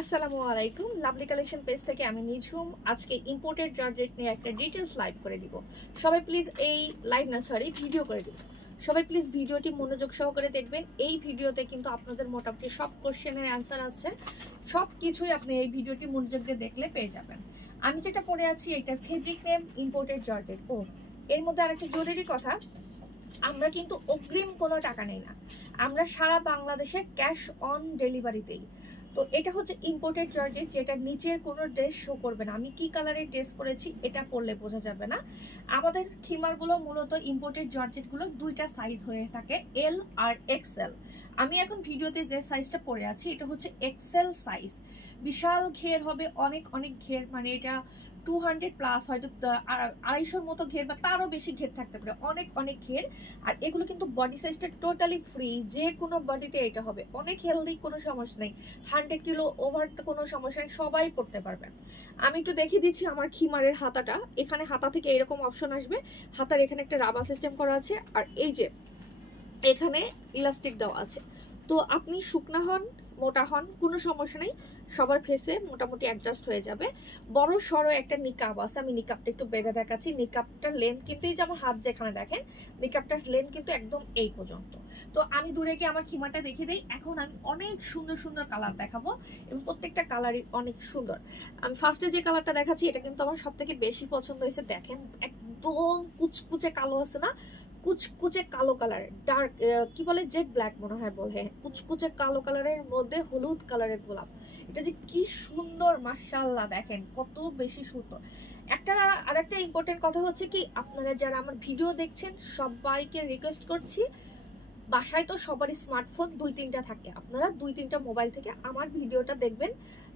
আসসালামু আলাইকুম, lovely collection page থেকে আমি নিঝুম আজকে ইম্পোর্টেড জর্জেট নিয়ে একটা ডিটেলস লাইভ করে দিব। সবাই প্লিজ এই লাইভ না সরি ভিডিও করে দিব। সবাই প্লিজ ভিডিওটি মনোযোগ সহকারে দেখবেন। এই ভিডিওতে কিন্তু আপনাদের মোটামুটি সব কোশ্চেনের অ্যান্সার আছে, সব কিছুই আপনি এই ভিডিওটি মনোযোগ দিয়ে দেখলে পেয়ে যাবেন। আমি যেটা পড়ে আছি এটা ফেব্রিক নেম ইম্পোর্টেড জর্জেট। এর মধ্যে আরেকটা জরুরি কথা, আমরা কিন্তু অগ্রিম কোনো টাকা নেই না, আমরা সারা বাংলাদেশে ক্যাশ অন ডেলিভারিতেই। তো এটা হচ্ছে ইম্পোর্টেড জর্জেট, যেটা নিচের কোনো ড্রেস শো করবে না। আমি কি কালারের ড্রেস পরেছি এটা পরলে বোঝা যাবে না। আমাদের খিমারগুলো মূলত ইম্পোর্টেড জর্জেটগুলো দুইটা সাইজ হয়ে থাকে, এল আর এক্সেল। আমি এখন ভিডিওতে যে সাইজটা পরে আছি এটা হচ্ছে এক্সেল সাইজ। বিশাল ঘের হবে, অনেক অনেক ঘের, মানে এটা 200 প্লাস, হয়তো 250 মতো ঘের বা তারও বেশি ঘের থাকতে পারে, অনেক অনেক ঘের। আর এগুলো কিন্তু বডি সাইজটা টোটালি ফ্রি, যে কোনো বডিতে এটা হবে, অনেক হেলদি, কোনো সমস্যা নেই। 100 কিলো ওভার কোনো সমস্যা নেই, সবাই পড়তে পারবে। আমি একটু দেখিয়ে দিচ্ছি আমার খিমারের হাতাটা। এখানে হাতা থেকে এরকম অপশন আসবে, হাতার এখানে একটা রাবার সিস্টেম করা আছে, আর এই যে এখানে ইলাস্টিক দেওয়া আছে। তো আপনি শুকনা হন মোটা হন কোনো সমস্যা নেই, সবার ফেসে মোটামুটি অ্যাডজাস্ট হয়ে যাবে। বড় সড়ো একটা নিকাব আছে, আমি নিকাবটা একটু বেঁধে দেখাচ্ছি। নিকাবটার লেন্থ কিন্তু এই যে আমার হাত যেখানে দেখেন, নিকাবটার লেন্থ কিন্তু একদম এই পর্যন্ত। তো আমি দূরে গিয়ে আমার খিমাটা দেখিয়ে দিই। এখন আমি অনেক সুন্দর সুন্দর কালার দেখাবো এবং প্রত্যেকটা কালারই অনেক সুন্দর। আমি ফার্স্টে যে কালারটা দেখাচ্ছি এটা কিন্তু আমার সব থেকে বেশি পছন্দ হয়েছে। দেখেন একদম কুচকুচে কালো আছে না, কুচকুচে কালো কালার, ডার্ক কি বলে জেড ব্ল্যাক মনে হয় বলে, কুচকুচে কালো কালারের মধ্যে হলুদ কালারের গোলাপ। এটা যে কি সুন্দর, মাশাআল্লাহ, দেখেন কত বেশি সুন্দর। আরেকটা ইম্পর্টেন্ট কথা হচ্ছে কি, আপনারা যারা আমার ভিডিও দেখছেন সবাইকে রিকোয়েস্ট করছি, বাসায় তো সবারই স্মার্টফোন 2-3টা থাকে, আপনারা 2-3টা মোবাইল থেকে আমার ভিডিওটা দেখবেন।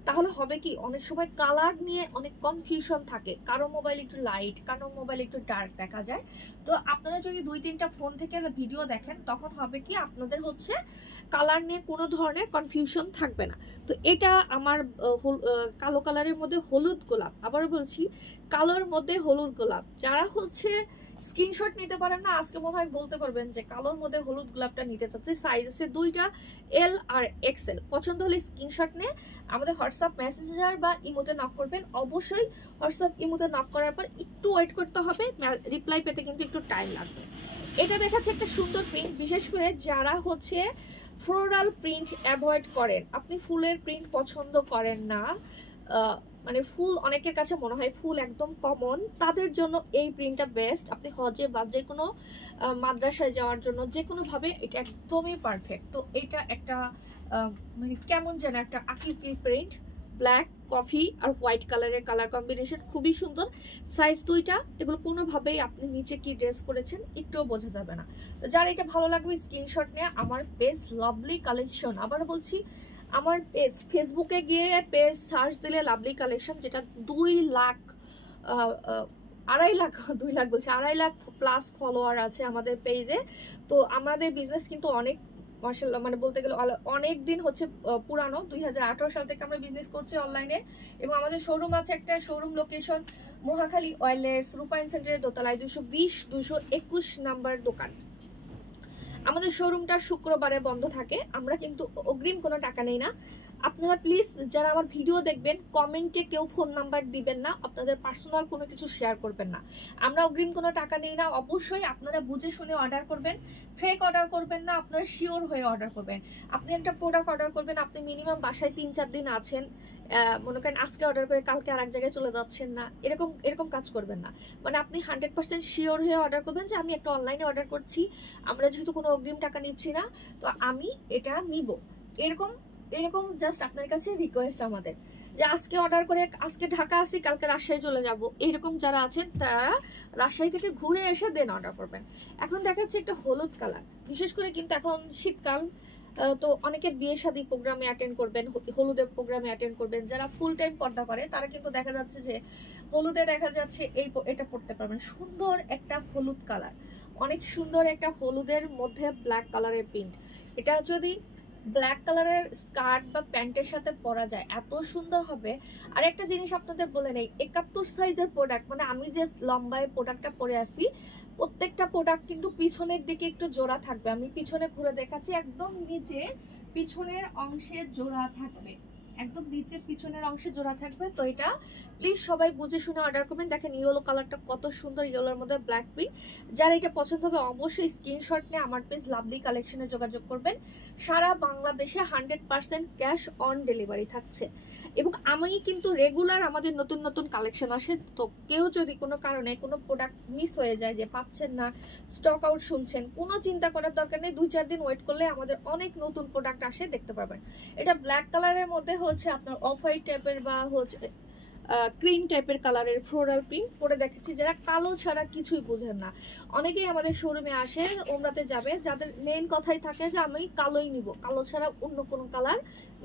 তাহলে হবে কি, অনেক সময় কালার নিয়ে অনেক কনফিউশন থাকে, কারো মোবাইল একটু লাইট, কারো মোবাইল একটু ডার্ক দেখা যায়। তো আপনারা যদি 2-3টা ফোন থেকে ভিডিও দেখেন তখন হবে কি, আপনাদের হচ্ছে কালার নিয়ে কোনো ধরনের কনফিউশন থাকবে না। তো এটা আমার কালো কালারের মধ্যে হলুদ গোলাপ, আবারও বলছি কালোর মধ্যে হলুদ গোলাপ। যারা হচ্ছে স্ক্রিনশট নিতে পারেন না, আজকে মনে হয় বলতে পারবেন যে কালোর মধ্যে হলুদ গোলাপটা নিতে চাচ্ছে। সাইজ আছে দুইটা, এল আর এক্সেল। পছন্দ হলে স্ক্রিনশট নিয়ে আমাদের হোয়াটসঅ্যাপ মেসেঞ্জার বা ইমোতে নক করবেন। অবশ্যই হোয়াটসঅ্যাপ ইমোতে নক করার পর একটু ওয়েট করতে হবে, রিপ্লাই পেতে কিন্তু একটু টাইম লাগবে। এটা দেখাচ্ছে একটা সুন্দর প্রিন্ট, বিশেষ করে যারা হচ্ছে ফ্লোরাল প্রিন্ট অ্যাভয়েড করেন, আপনি ফুলের প্রিন্ট পছন্দ করেন না, মানে ফুল অনেকের কাছে মনে হয় ফুল একদম কমন, তাদের জন্য এই প্রিন্টটা বেস্ট। আপনি হজে বা যে কোনো মাদ্রাসায় যাওয়ার জন্য যে কোনোভাবে এটা একদমই পারফেক্ট। তো এটা একটা মানে কেমন যেন একটা আকিকি প্রিন্ট, ব্ল্যাক কফি আর হোয়াইট কালারের কালার কম্বিনেশন খুবই সুন্দর। সাইজ দুইটা, এগুলো কোনোভাবেই আপনি নিচে কি ড্রেস পরেছেন একটুও বোঝা যাবে না। তো যার এটা ভালো লাগবে স্ক্রিনশট নিয়ে আমার পেজ লাভলি কালেকশন, আবার বলছি আমার পেজ, ফেসবুকে গিয়ে পেজ সার্চ দিলে লাভলি কালেকশন, যেটা 2 লাখ 2.5 লাখ 2 লাখ বলছি 2.5 লাখ প্লাস ফলোয়ার আছে আমাদের পেজে। তো আমাদের বিজনেস কিন্তু অনেক মাশাআল্লাহ, মানে বলতে গেলে অনেক দিন হচ্ছে পুরানো, 2018 সাল থেকে আমরা বিজনেস করছি অনলাইনে। এবং আমাদের শোরুম আছে, একটা শোরুম লোকেশন মহাখালী ওয়্যারলেস রূপায়ণ সেন্টারের দোতলায় 220-221 নাম্বার দোকান। আমাদের শোরুমটা শুক্রবারে বন্ধ থাকে, আমরা কিন্তু অগ্রিম কোনো টাকা নেই না। আপনারা প্লিজ যারা আমার ভিডিও দেখবেন কমেন্টে কেউ ফোন নাম্বার দিবেন না, আপনাদের পার্সোনাল কোনো কিছু শেয়ার করবেন না। আমরা অগ্রিম কোনো টাকা নেই না। অবশ্যই আপনারা বুঝে শুনে অর্ডার করবেন, ফেক অর্ডার করবেন না, আপনারা শিওর হয়ে অর্ডার করবেন। আপনি একটা প্রোডাক্ট অর্ডার করবেন, আপনি মিনিমাম বাসায় 3-4 দিন আছেন, মনে করেন আজকে অর্ডার করে কালকে আর এক জায়গায় চলে যাচ্ছেন না, এরকম এরকম কাজ করবেন না। মানে আপনি 100% শিওর হয়ে অর্ডার করবেন যে আমি একটা অনলাইনে অর্ডার করছি, আমরা যেহেতু কোনো অগ্রিম টাকা নিচ্ছি না, তো আমি এটা নিব। এরকম এরকম জাস্ট আপনার কাছে রিকোয়েস্ট আমাদের, যে আজকে অর্ডার করে আজকে ঢাকা আসি কালকে রাজশাহী চলে যাব, এরকম যারা আছেন তারা রাজশাহী থেকে ঘুরে এসে দেন অর্ডার করবেন। এখন দেখাচ্ছে একটা হলুদ কালার, বিশেষ করে কিন্তু এখন শীতকাল, তো অনেকের বিয়ে শাদী প্রোগ্রামে অ্যাটেন্ড করবেন, হলুদের প্রোগ্রামে অ্যাটেন্ড করবেন। যারা ফুল টাইম পর্দা করে তারা কিন্তু দেখা যাচ্ছে যে হলুদে দেখা যাচ্ছে এটা পড়তে পারবেন। সুন্দর একটা হলুদ কালার, অনেক সুন্দর একটা হলুদের মধ্যে ব্ল্যাক কালারের প্রিন্ট। এটা যদি ব্ল্যাক কালারের স্কার্ট বা প্যান্টের সাথে পরা যায় এত সুন্দর হবে। আর একটা জিনিস আপনাদের বলে নেই, 71 সাইজের প্রোডাক্ট, মানে আমি যে লম্বায় প্রোডাক্টটা পরে আসি প্রত্যেকটা প্রোডাক্ট কিন্তু পিছনের দিকে একটু জোড়া থাকবে। আমি পিছনে ঘুরে দেখাচ্ছি, একদম নিচে পিছনের অংশে জোড়া থাকবে, একদম নিচে পিছনের অংশে জোড়া থাকবে। তো এটা প্লিজ সবাই বুঝে শুনে অর্ডার করবেন। দেখেন ইয়েলো কালারটা কত সুন্দর, ইয়েলোর মধ্যে ব্ল্যাক প্রিন্ট। যারা এটা পছন্দ হবে অবশ্যই স্ক্রিনশট নিয়ে আমার পেজ লাভলি কালেকশনে যোগাযোগ করবেন। সারা বাংলাদেশে 100% ক্যাশ অন ডেলিভারি থাকছে। এবং আমি কিন্তু রেগুলার আমাদের নতুন নতুন কালেকশন আসে, তো কেউ যদি কোনো কারণে কোনো প্রোডাক্ট মিস হয়ে যায়, যে পাচ্ছেন না, স্টক আউট শুনছেন, কোনো চিন্তা করার দরকার নেই। 2-4 দিন ওয়েট করলে আমাদের অনেক নতুন প্রোডাক্ট আসে, দেখতে পারবেন। এটা ব্ল্যাক কালারের মধ্যে হচ্ছে আপনার অফ হোয়াইট টাইপের বা হচ্ছে ক্রিম টাইপের কালারের ফ্লোরাল প্রিন্ট পরে দেখেছি, যারা কালো ছাড়া কিছুই বোঝেন না। অনেকেই আমাদের শোরুমে আসে, ওমরাতে যাবে, যাদের মেইন কথাই থাকে যে আমি কালোই নিব, কালো ছাড়া অন্য কোনো কালার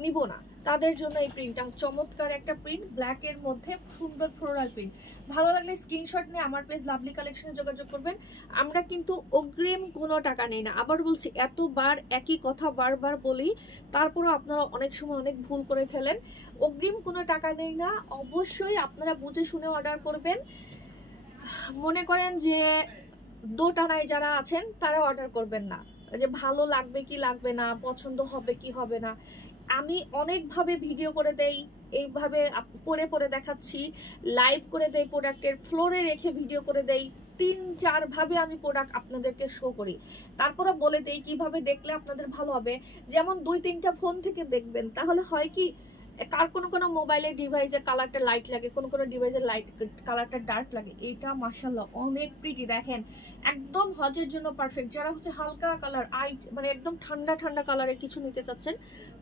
নিব না, তাদের জন্য এই প্রিন্টটা চমৎকার একটা প্রিন্ট, ব্ল্যাকের মধ্যে সুন্দর ফ্লোরাল প্রিন্ট। ভালো লাগলে স্ক্রিনশট নিয়ে আমার পেজ লাভলি কালেকশনে যোগাযোগ করবেন। আমরা কিন্তু অগ্রিম কোনো টাকা নেই না। আবার বলছি, এতবার একই কথা বারবার বলি, তারপরও আপনারা অনেক সময় অনেক ভুল করে ফেলেন। অগ্রিম কোনো টাকা নেই না, অবশ্যই আপনারা বুঝে শুনে অর্ডার করবেন। মনে করেন যে দোটানায় যারা আছেন তারা অর্ডার করবেন না, যে ভালো লাগবে কি লাগবে না, পছন্দ হবে কি হবে না। আমি অনেকভাবে ভিডিও করে দেই, এইভাবে পরে পরে দেখাচ্ছি, লাইভ করে দেই, প্রোডাক্টের ফ্লোরে রেখে ভিডিও করে দেই, 3-4 ভাবে আমি প্রোডাক্ট আপনাদেরকে শো করি। তারপরে বলে দেই কিভাবে দেখলে আপনাদের ভালো হবে। যেমন 2-3টা ফোন থেকে দেখবেন, তাহলে হয় কি, কার কোনো মোবাইলের ডিভাইসের কালারটা লাইট লাগে, কোনো ডিভাইসের লাইট কালারটা ডার্ক লাগে। এটা মাশাআল্লাহ অনেক প্রিটি, দেখেন একদম হজের জন্য পারফেক্ট। যারা হচ্ছে হালকা কালার, মানে একদম ঠান্ডা ঠান্ডা কালারে কিছু নিতে চাচ্ছেন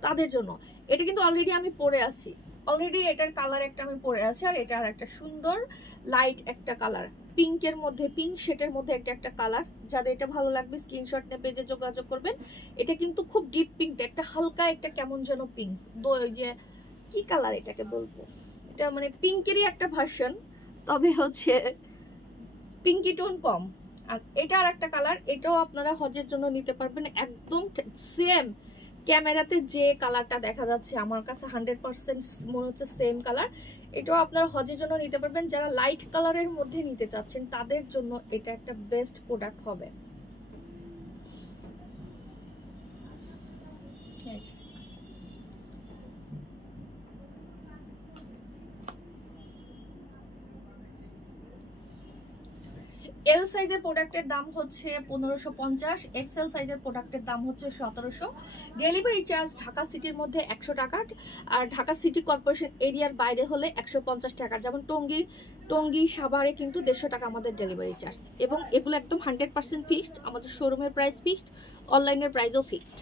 তাদের জন্য। এটা কিন্তু অলরেডি আমি পরে আছি, অলরেডি এটার কালার একটা আমি পরে আছি, আর এটা আর একটা সুন্দর লাইট একটা কালার, পিঙ্কের মধ্যে, পিঙ্ক শেডের মধ্যে একটা কালার। যাদের এটা ভালো লাগবে স্ক্রিনশট নিয়ে পেজে যোগাযোগ করবেন। এটা কিন্তু খুব ডিপ পিঙ্ক, একটা হালকা একটা কেমন যেন পিঙ্ক, ওই যে কি কালার এটাকে বলবো, এটা মানে পিঙ্কেরই একটা ভার্সন, তবে হচ্ছে পিঙ্কি টোন কম। আর এটা আর একটা কালার, এটাও আপনারা হজের জন্য নিতে পারবেন। একদম সেম ক্যামেরাতে যে কালারটা দেখা যাচ্ছে আমার কাছে 100% মনে হচ্ছে সেম কালার। এটাও আপনারা হজের জন্য নিতে পারবেন। যারা লাইট কালারের মধ্যে নিতে চাচ্ছেন তাদের জন্য এটা একটা বেস্ট প্রোডাক্ট হবে। এল সাইজের প্রোডাক্টের দাম হচ্ছে 1550, এক্সেল সাইজের প্রোডাক্টের দাম হচ্ছে 1700। ডেলিভারি চার্জ ঢাকা সিটির মধ্যে 100 টাকা, আর ঢাকা সিটি কর্পোরেশন এরিয়ার বাইরে হলে 150 টাকা। যেমন টঙ্গী সাভারে কিন্তু 150 টাকা আমাদের ডেলিভারি চার্জ। এবং এগুলো একদম 100% ফিক্সড, আমাদের শোরুমের প্রাইস ফিক্সড, অনলাইনের প্রাইসও ফিক্সড।